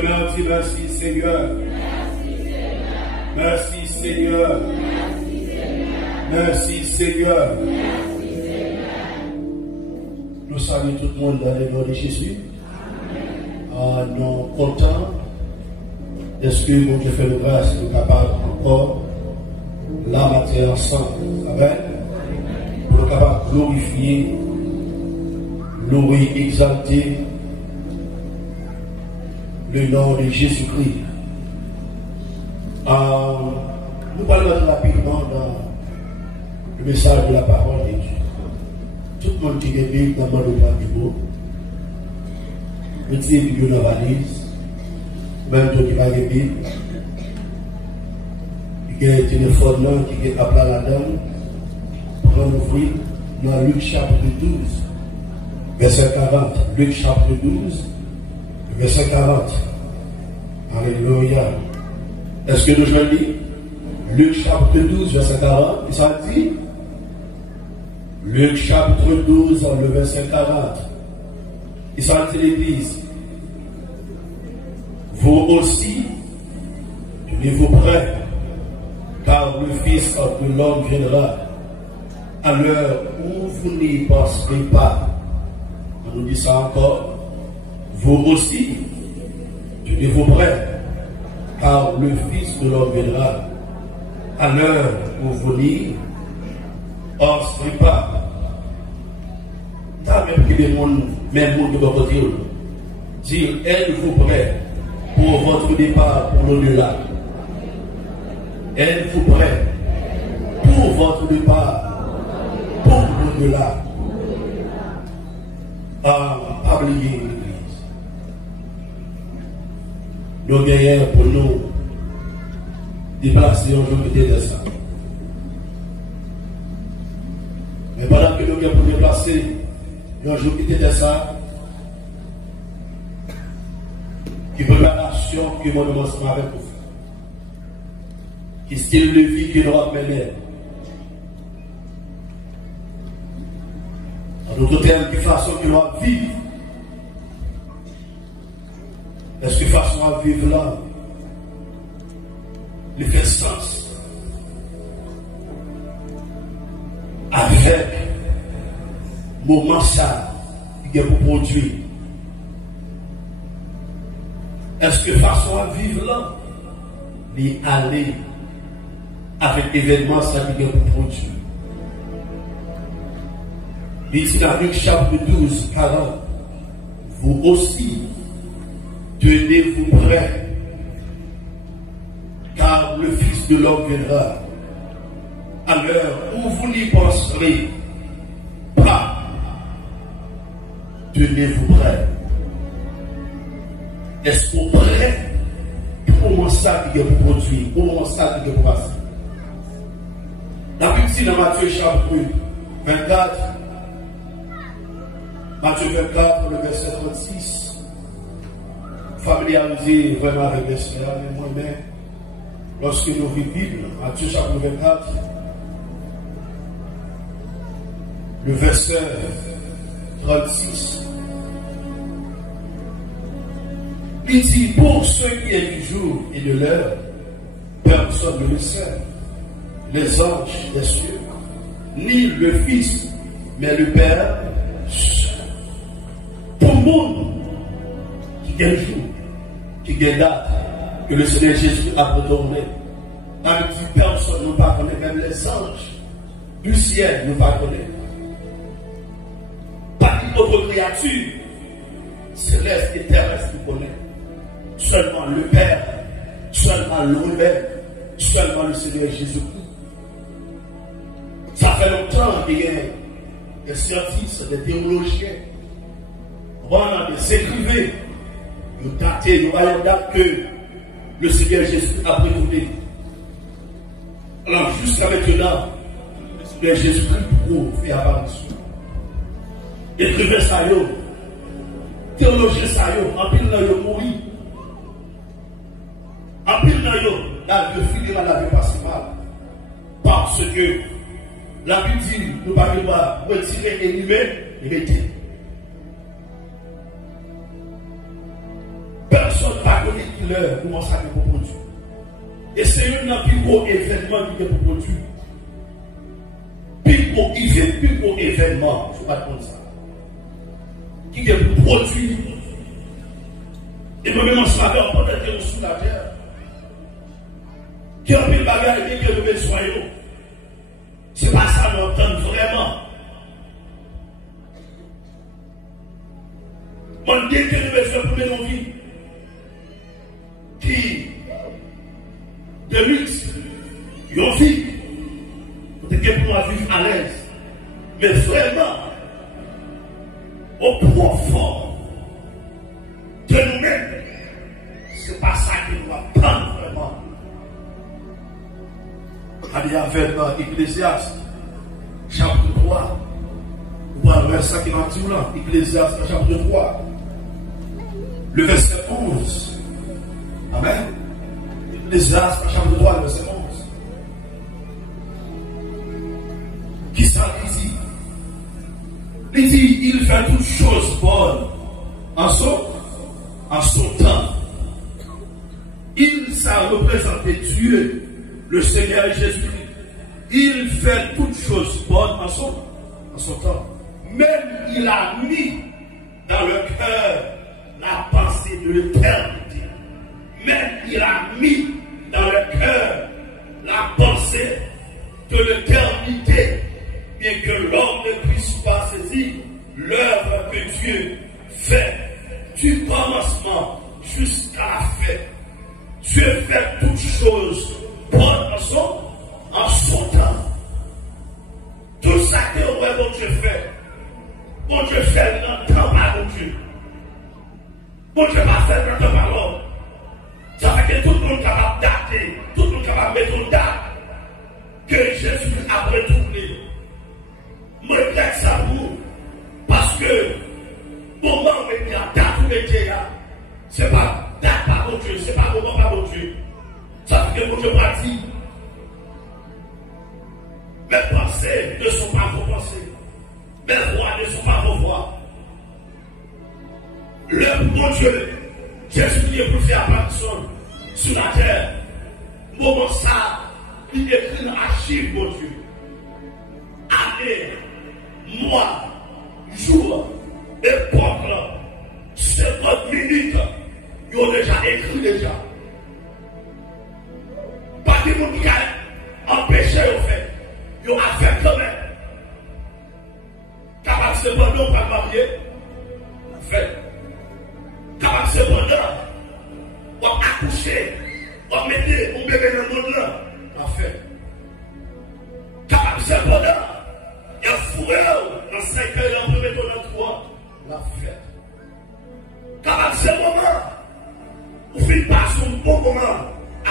merci, merci Seigneur. Merci Seigneur. Merci Seigneur. Nous saluons tout le monde dans le nom de Jésus. Nous sommes contents. Est-ce que mon Dieu fait le grâce, nous sommes capables encore, la matière ensemble, amen, pour nous capables de glorifier, louer, exalter le nom de Jésus-Christ. Nous parlons rapidement dans le message de la parole de Dieu. Tout le monde qui est Bible dans le monde du beau. Le type qui est dans la valise, même toi qui va de Bible, qui a un téléphone là, qui est appelé à la dame, pour ouvrir dans Luc chapitre 12, verset 40. Luc chapitre 12, verset 40. Alléluia. Est-ce que nous jouons dit Luc chapitre 12, verset 40, et ça dit Luc chapitre 12, le verset 40. Et ça dit l'Église. Vous aussi, tenez-vous prêts, car le Fils de l'homme viendra à l'heure où vous n'y penserez pas. On nous dit ça encore. Vous aussi, tenez-vous prêts, car le Fils de l'homme viendra à l'heure où vous n'y penserez pas. T'as même pris des mondes, même monde de votre côté. Dire, êtes-vous prêts pour votre départ pour l'au-delà? Êtes-vous prêts pour votre départ pour l'au-delà? Pas oublier l'Église. Nous gagnons pour nous déplacer un jour qui était ça. Mais pendant que nous gagnons pour déplacer un jour qui était ça, qui préparation que mon commencement avec vous, qui style de vie que nous avons mené. En d'autres termes, qui façon que nous avons vivre. Est-ce que façon à vivre là, il fait sens avec moment ça qui est pour produire? Est-ce que façon à vivre là, il aller avec l'événement ça qui est pour produire? Il dit dans Luc chapitre 12, 40, vous aussi, tenez-vous prêts, car le Fils de l'homme viendra à l'heure où vous n'y penserez pas. Tenez-vous prêts. Est-ce qu'on prêt pour comment ça qui est pour produire, pour comment ça qui est pour passer? La Bible dit dans Matthieu chapitre 24, Matthieu 24, le verset 36, familiarisé vraiment avec l'esprit, mais moi-même, lorsque nous vivons la Bible, Matthieu chapitre 24, le verset 36, il dit, pour ce qui est du jour et de l'heure, personne ne le sait, les anges des cieux, ni le Fils, mais le Père. Tout le monde qui gagne jour, qui gagne date, que le Seigneur Jésus a retourné, avec qui personne ne pas connaît, même les anges du ciel ne pas connaît. Pas une autre créature céleste et terrestre qui connaît. Seulement le Père, seulement lui-même, seulement le Seigneur Jésus-Christ. Ça fait longtemps qu'il y a des scientifiques, des théologiens, des écrivains, ils ont daté, ils ont date que le Seigneur Jésus a retourné. Alors jusqu'à maintenant, le Seigneur Jésus-Christ pour faire apparition. Écrivains ça y est, théologiens ça y est, en pile là ils ont mouru. En pile là la vie finira la vie pas si mal. Parce que la Bible dit, nous ne pouvons pas retirer l'humain et mettre. personne ne va connaître qui l'heure, comment ça peut produire. Et c'est un plus gros événement qui peut produire. Plus gros événement, je ne sais pas comme ça. Qui peut produire. Et moi-même en ce matin, on peut être sous la terre. Qui a pris le bagage et qui a levé le soyaux. C'est pas ça qu'on entend vraiment. On dit que nous devons pour nos vies. Qui, de luxe, une vie, pour que pour vivre à l'aise. Mais vraiment, au profond de nous-mêmes, c'est pas ça qui nous attend vraiment. Allez avec Ecclésiaste, chapitre 3. Ou le verset qui m'a dit là, Ecclésiaste, chapitre 3. Le verset 11. Amen. Ecclésiaste, chapitre 3, le verset 11. Qui ça dit? Il dit, il fait toutes choses bonnes en son temps. Il s'est représenté Dieu, le Seigneur Jésus-Christ. Il fait toutes choses bonnes en son temps. Même il a mis dans le cœur la pensée de l'éternité. Même il a mis dans le cœur la pensée de l'éternité. Bien que l'homme ne puisse pas saisir l'œuvre que Dieu fait du commencement jusqu'à la fin. Dieu fait toutes choses bonnes en son temps. Tout ça que bon Dieu fait, bon Dieu fait dans le temps par bon Dieu. Bon Dieu va faire dans le temps par l'homme. Ça fait que tout le monde est capable de dater, tout le monde est capable de mettre une date que Jésus a retourné. Moi, je regrette ça pour vous, parce que moment où il y a date où il y a, c'est pas date par mon Dieu, c'est pas moment par mon Dieu. Ça fait que mon Dieu m'a dit, mes pensées ne sont pas vos pensées, mes voix ne sont pas vos voix. Le bon Dieu, Jésus est pour faire apparition sur la terre. Moment ça, il écrit dans l'archive, mon Dieu. Année, mois, jour, époque, seconde, minute, ils ont déjà écrit déjà. Pas de monde qui a empêché au fait. Ils ont fait quand même. Capable cependant pas marier, fait. Capable cependant, on accoucher, on mettre un bébé dans le monde là, on fait. Capable cependant, il y a fourré dans 5 heures, on peut mettre dans 3, on a fait. Capable ce moment, on fait passer un bon moment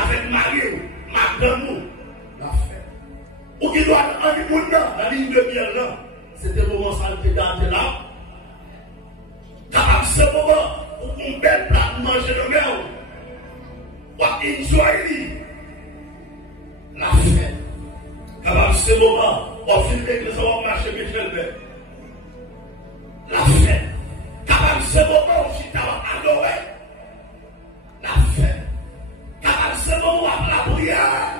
avec Marie, madame, on a fait. Ou qui doit aller dans la ligne de miel là, c'était le moment ça était dans là. Capable ce moment, où on belle plat manger le mel, ou enjoy la fête. Capable ce moment, on filme l'église, on marche Michel Bell. La fête. Capable ce moment où j'étais adoré. La fête. Capable ce moment où la prière.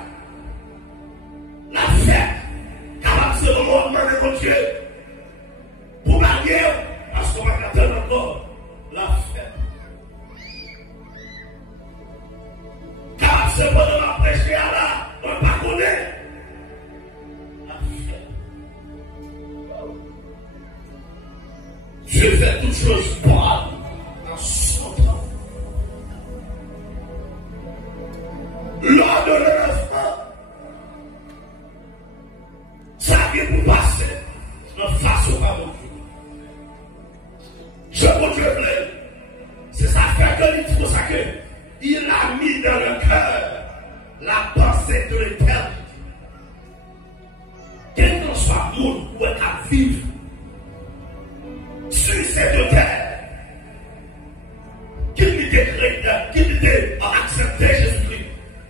La fête. Capable ce moment où on demande mon Dieu. Pour marier, parce qu'on va attendre encore. La fête. Capable ce moment où on prêcher à là, on ne va pas connaître. Dieu fait toutes choses bonnes en son temps. Lors de l'enlèvement, ça vient pour passer en face au pas mon Dieu. Je mon Dieu plaît. C'est ça fait que il faut ça que il a mis dans le cœur la pensée de l'éternité. Quel que soit le monde où elle a vivre sur cette terre, qu'il était à accepter Jésus-Christ,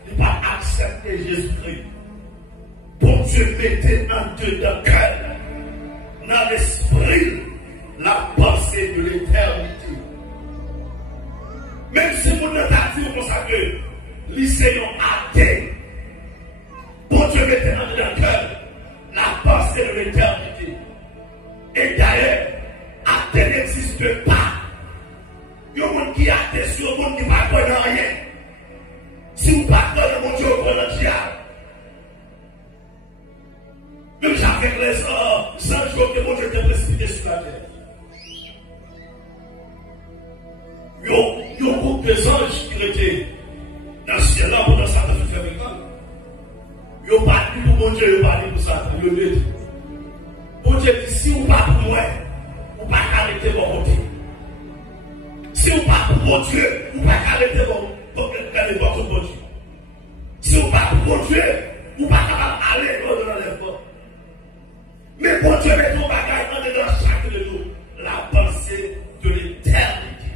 il n'a pas accepté Jésus-Christ. Pour Dieu mettait en dedans cœur, dans l'esprit, la pensée de l'éternité. Même si vous tout comme ça que lycéen athée. Bon Dieu mettait dans le cœur la pensée de l'éternité. Et d'ailleurs, athée n'existe pas. Il y a un monde qui est athée sur le monde qui ne va pas dans rien. Si vous ne pas dans mon Dieu, vous prenez le diable. Même avec les 100 jours que mon Dieu était précipité sur la terre. Il y a un groupe de anges qui étaient dans le ciel là pendant Satan fait faire l'école. Ils n'ont pas dit pour mon Dieu, ils n'ont pas dit pour Satan. Ils ont dit, mon Dieu dit, si vous pas pour moi, vous ne pouvez pas arrêter mon côté. Si vous pas pour mon Dieu, vous ne pouvez pas arrêter mon Dieu. Si vous pas pour mon Dieu, vous ne pouvez pas aller dans l'enlèvement. Mais mon Dieu met ton bagage dans chaque de nous, la pensée de l'éternité.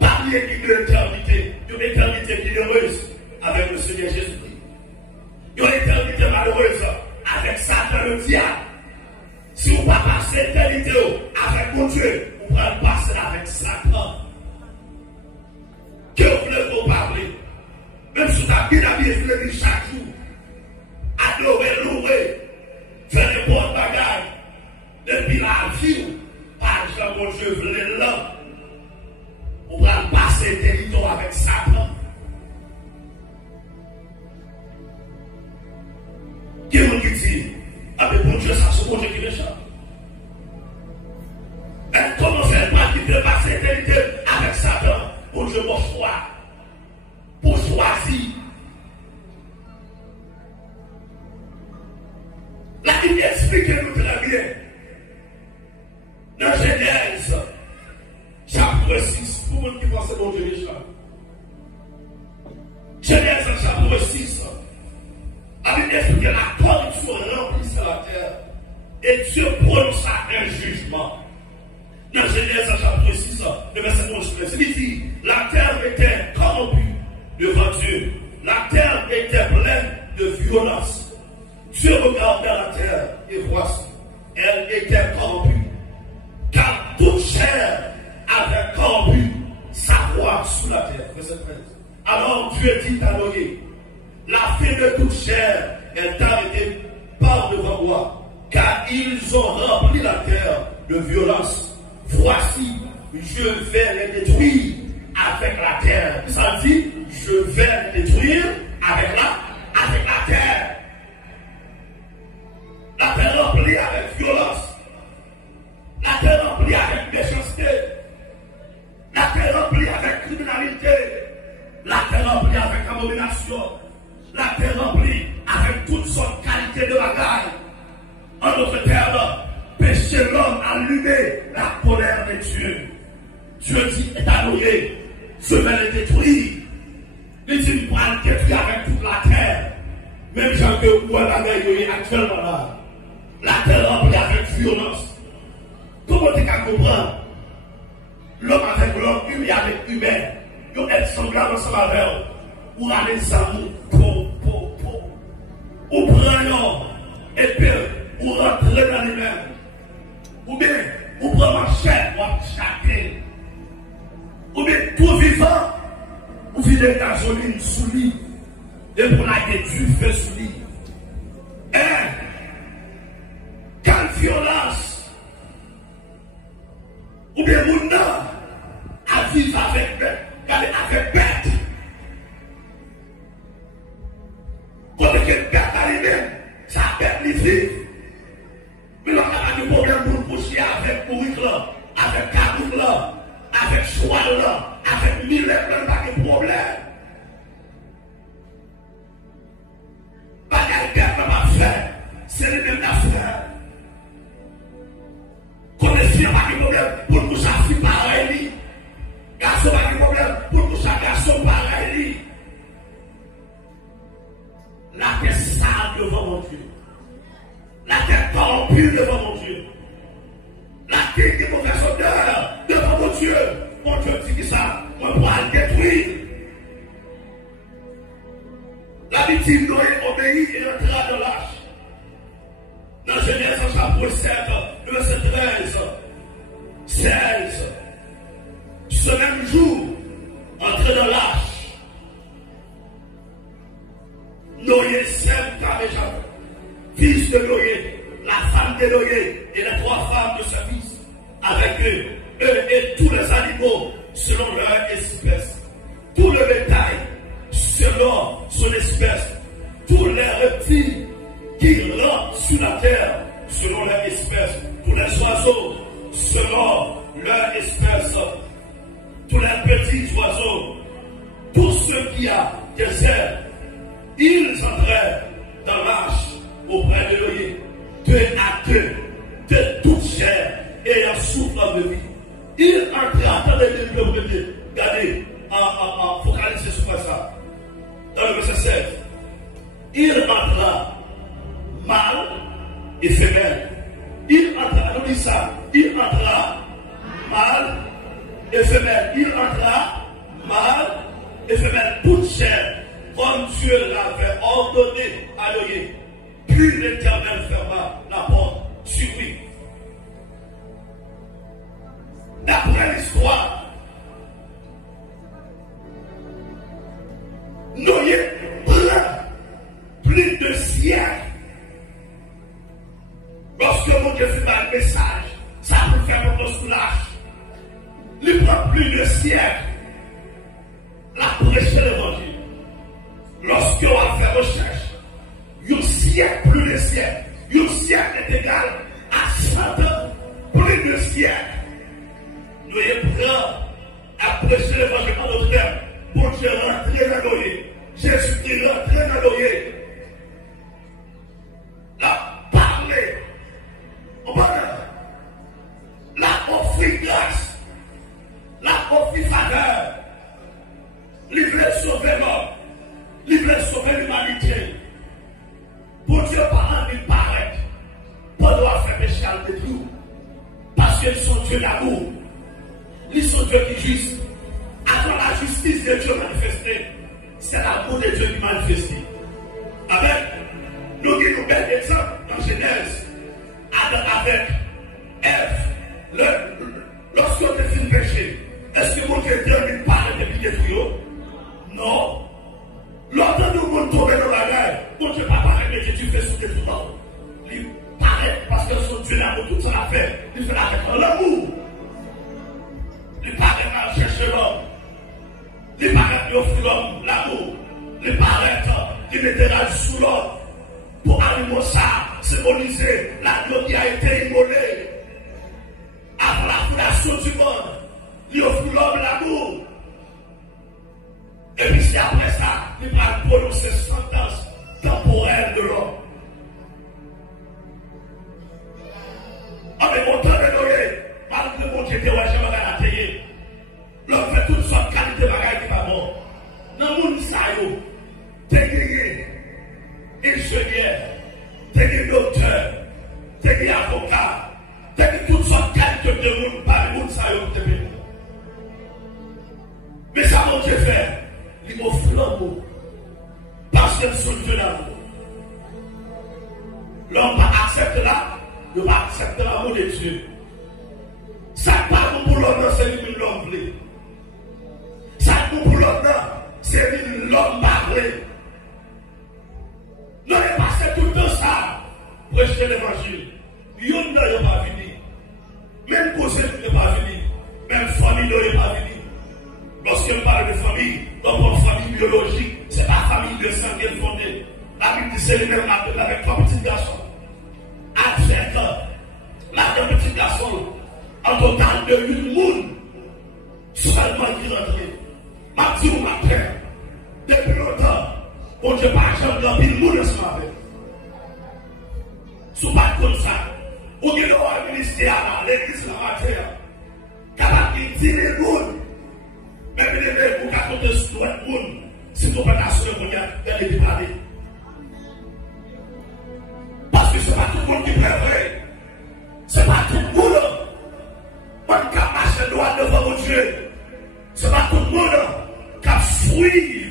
Parmi l'équipe de l'éternité, une éternité qui est heureuse avec le Seigneur Jésus-Christ. Une éternité malheureuse avec Satan le diable. Si vous ne pas passer l'éternité avec mon Dieu, vous pouvez passer avec Satan. Que vous voulez vous parler? Même si vous avez bien habillé, vous le dites chaque jour. Adorer, louer, faire des bonnes bagages. Depuis la vie, par exemple, mon Dieu voulait là. On va passer le territoire avec Satan. Qui est-ce qui dit? Ah, mais bon Dieu, ça, c'est mon Dieu qui méchant. Mais comment faire pas qui peut passer l'éternité avec Satan? Bon Dieu, mon choix. Pour choisir. La Bible explique nous très bien. Dans Genèse, chapitre 6, pour monde qui pense que mon Dieu est méchant. Genèse, chapitre 6, la Bible explique que la corruption remplissait la terre et Dieu prononça un jugement. Dans Genèse, chapitre 6, le verset 11, il dit, la terre était corrompue devant Dieu. La terre était pleine de violence. Dieu regardait la terre et voici, elle était corrompue. Car toute chair avait corrompu sa voix sous la terre. Verset 13. Alors Dieu dit à Noé, la fin de toute chair est arrêtée par devant moi, car ils ont rempli la terre de violence. Voici, je vais les détruire avec la terre. Ça dit, je vais les détruire avec la terre. La terre remplie avec violence. La terre remplie avec méchanceté. La terre remplie avec criminalité. La terre remplie avec abomination. La terre remplie avec toutes sortes de qualités de bagaille. En notre terre, péché l'homme allumé la colère de Dieu. Dieu dit est adoré, je vais le détruire. Il dit, il va le détruire avec toute la terre. Même gens que vous avez actuellement là. La terre remplie avec violence. Comment tu peux comprendre? L'homme avec l'homme, humain avec humain. Ils sont être semblables ensemble avec eux. Ou aller s'amour, ou prendre et puis ou rentrer dans les mêmes. Ou bien, ou prendre ma chair, ou chacun. Ou bien, tout vivant, ou vider la gasoline sous lit. Et pour la du feu sous lit. Quelle violence! Ou bien mon nom à vivre avec bête. Quand il y a une bête arrivée, ça bête les vive. Mais là, on a des problèmes pour coucher avec pourriture là, avec caroute là, avec choix là, avec mille plein de problèmes. Pas qu'elle bête pas faire, c'est les mêmes affaires. Quand les filles pas de problème pour nous faire pareil. Garçon pas de problème pour nous faire garçon pareil. La terre sale devant mon Dieu. La terre corrompue devant mon Dieu. La terre qui est mauvaise odeur devant mon Dieu. Mon Dieu dit que ça, on pourra le détruire. La victime Noé obéit et entra dans l'arche. Dans Genèse chapitre 7, verset 13, 16, ce même jour, entré dans l'arche, Noé sème Caméja, fils de Noé, la femme de Noé et les 3 femmes de sa fils, avec eux et tous les animaux selon leur espèce, tout le bétail selon son espèce, tous les reptiles qui rampent sur la terre selon leur espèce, tous les oiseaux selon leur espèce, tous les petits oiseaux, tous ceux qui ont des ailes, ils entrèrent dans l'arche auprès de Noé, 2 à 2, de toute chair ayant souffle de vie. Il entra dans les bibliothèques. Regardez, focalisez sur ça. Dans le verset 16. Il entra mâle et femelle. Il entra, nous dit ça. Il entra mâle et femelle. Il entra mâle et femelle. Toute chair, comme Dieu l'avait ordonné à Noé. Puis l'Éternel ferma la porte sur lui. D'après l'histoire, Noé prend plus de siècles. Lorsque mon Dieu fait un message, ça peut faire un soulage. Il prend plus de siècles à prêcher l'évangile. Lorsque on va faire recherche, un siècle, plus de siècle. Un siècle est égal à 100 ans, plus de siècle. Nous prend à prêcher l'évangile en d'autres termes. Pour Dieu rentrer dans Noé. Jésus-Christ rentrer dans Noé. La parler. La offrir grâce. La offrir faveur. Livrer sauver l'homme. Livrer sauver l'humanité. Pour Dieu parlant, il paraît. Pas doit faire péché à tout. Parce qu'ils sont Dieu d'amour. Ils sont Dieu qui juste. Avant la justice de Dieu manifestée, c'est l'amour de Dieu qui manifesté. Avec, nous avons un bel exemple dans Genèse. Avec Ève. Lorsqu'on a fait le péché, est-ce que mon Dieu Dieu parle depuis détruire? Non. Lorsque nous avons tombé dans la guerre, mon Dieu pas parler de Dieu fait son détruisement. Il paraît parce que son Dieu l'amour, tout ça l'a fait. Il fait avec l'amour. Il paraît à chercher l'homme. Il paraît à offrir l'homme l'amour. Il paraît qu'il mettait la sous l'homme. Pour animer ça, symboliser l'agneau qui a été immolé. Avant la fondation du monde, il offre l'homme l'amour. Et puis c'est après ça, il va prononcer sentence temporelle de l'homme. En démontrant de Noé, malgré mon Dieu, j'ai pas gagné. L'homme fait toutes sortes de qualités de bagages qui pas mort. Dans le monde, ça y est, t'es gagné ingénieur, t'es gagné docteur, t'es gagné avocat, t'es gagné toutes sortes de qualités de monde, pas le monde, ça y est, t'es gagné. Mais ça, mon Dieu fait, il m'offre l'amour. Parce que son Dieu d'amour. L'homme va accepter là, il va accepter l'amour de Dieu. Ça pas pour l'homme, c'est lui l'homme blé. Ça pour l'homme, c'est lui l'homme barré. Nous avons passé tout le temps ça pour prêcher l'évangile. Yon n'a pas venu. Même conseil n'est pas venu. Même famille n'est pas venue. Lorsqu'on parle de famille, donc une famille biologique, ce n'est pas famille de sang qui est fondée. La Bible dit c'est le même avec 3 petits garçons. À 5 ans, là, 2 petits garçons, en total de 8 personnes, seulement qui rentrent. Ma dit ou ma frère, depuis longtemps, on ne pas jamais dans le monde ensemble. Si pas comme ça, on est dans le ministère, l'église, la matière, capable de dire les mondes. Même les gens qui ont raconté sur le monde, si tu ne pas t'assurer, on va les parler. Parce que ce n'est pas tout le monde qui peut vrai. Ce n'est pas tout le monde. On qui marche droit devant mon Dieu. Ce n'est pas tout le monde qui a suivi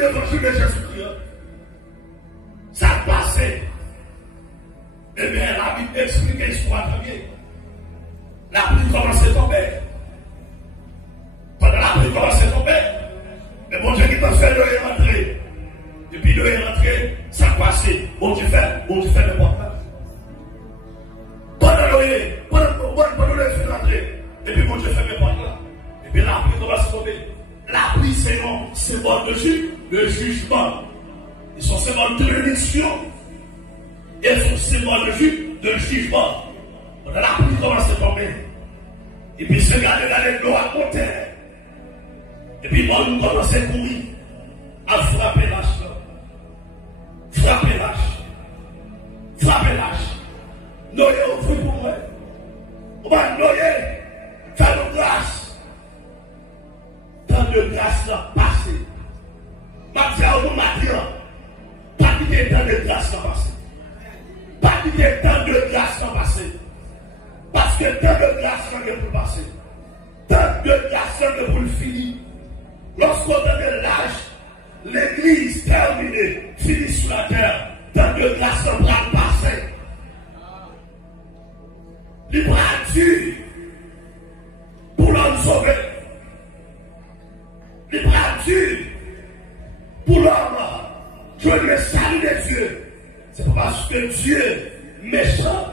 l'évangile de Jésus-Christ. Ça a passé. Eh bien, la Bible explique l'histoire très bien. t'a fait Noé rentrer. Depuis Noé rentré, ça passe. Bon Dieu fait le portage. Pendant Noé, pendant Noé fait rentrer. Et puis bon Dieu fait le portage. Et puis la pluie commence à tomber. La pluie, c'est un symbole de jugement. Ils sont symboles de bénédiction. Et ils sont symboles de jugement. La pluie commence à tomber. Et puis se regarder dans l'eau à côté. Et puis bon, nous commençons à courir. À frapper l'âge. Frapper l'âge. Frapper l'âge. Noé, on fait pour moi. On va Noé. Fais-nous grâce. Tant de grâce là passé. Mathieu, pas quitter tant de grâce là passé. Pas quitter tant de grâce là passé. Parce que tant de grâce là pour passer. Tant de grâce là pour le finir. Lorsqu'on donne l'âge, l'église terminée, finie sur la terre, tant de grâce là pour passer. Les bras durs pour l'homme sauvé. Les bras durs pour l'homme. Je le salue de Dieu. C'est pas parce que Dieu est méchant.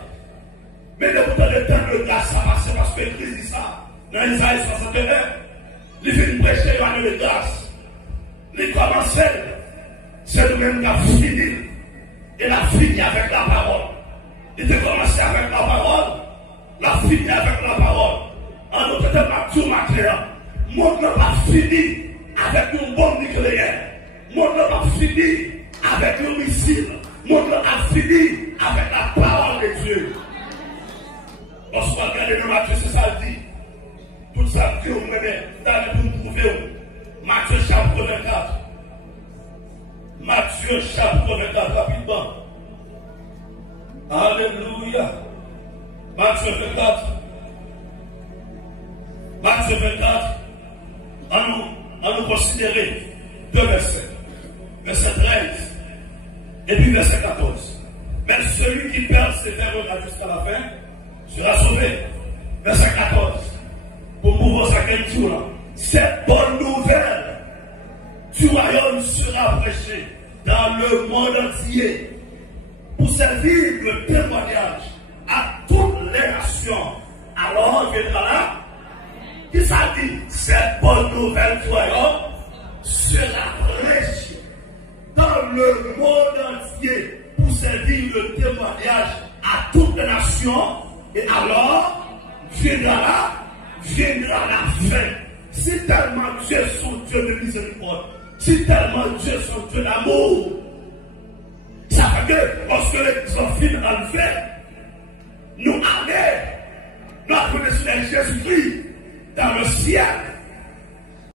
Mais le temps de grâce, ça passe parce que Christ dit ça. Dans Isaïe 61, il vient prêcher l'année de grâce. Il commence, c'est nous-mêmes qui avons fini. Il a fini avec la parole. Il a commencé avec la parole. Il a fini avec la parole. En autre terme, tout matériel. Mon n'a pas fini avec une bombe nucléaire. Mon n'a pas fini avec un missile. Mon n'a pas fini avec la parole de Dieu. Lorsqu'on regarde dans Matthieu, c'est ça le dit. Tout ça, Dieu, vous m'aimez, pour me prouver. Matthieu chapitre 24. Matthieu chapitre 24, rapidement. Alléluia. Matthieu 24. Matthieu 24. On nous considérer deux versets. Verset 13 et puis verset 14. Mais celui qui persévérera jusqu'à la fin sera sauvé. Verset 14. Pour pouvoir s'accueillir tout là. Cette bonne nouvelle du royaume sera prêchée dans le monde entier pour servir de témoignage à toutes les nations. Alors viendra là. Qui ça dit? Cette bonne nouvelle du royaume sera prêchée dans le monde entier pour servir de témoignage à toutes les nations. Et alors viendra la fin. Si tellement Dieu est son Dieu de miséricorde, si tellement Dieu est son Dieu d'amour, ça fait que lorsque les enfants enlevés, nous allons, nous connaissons Jésus-Christ dans le ciel.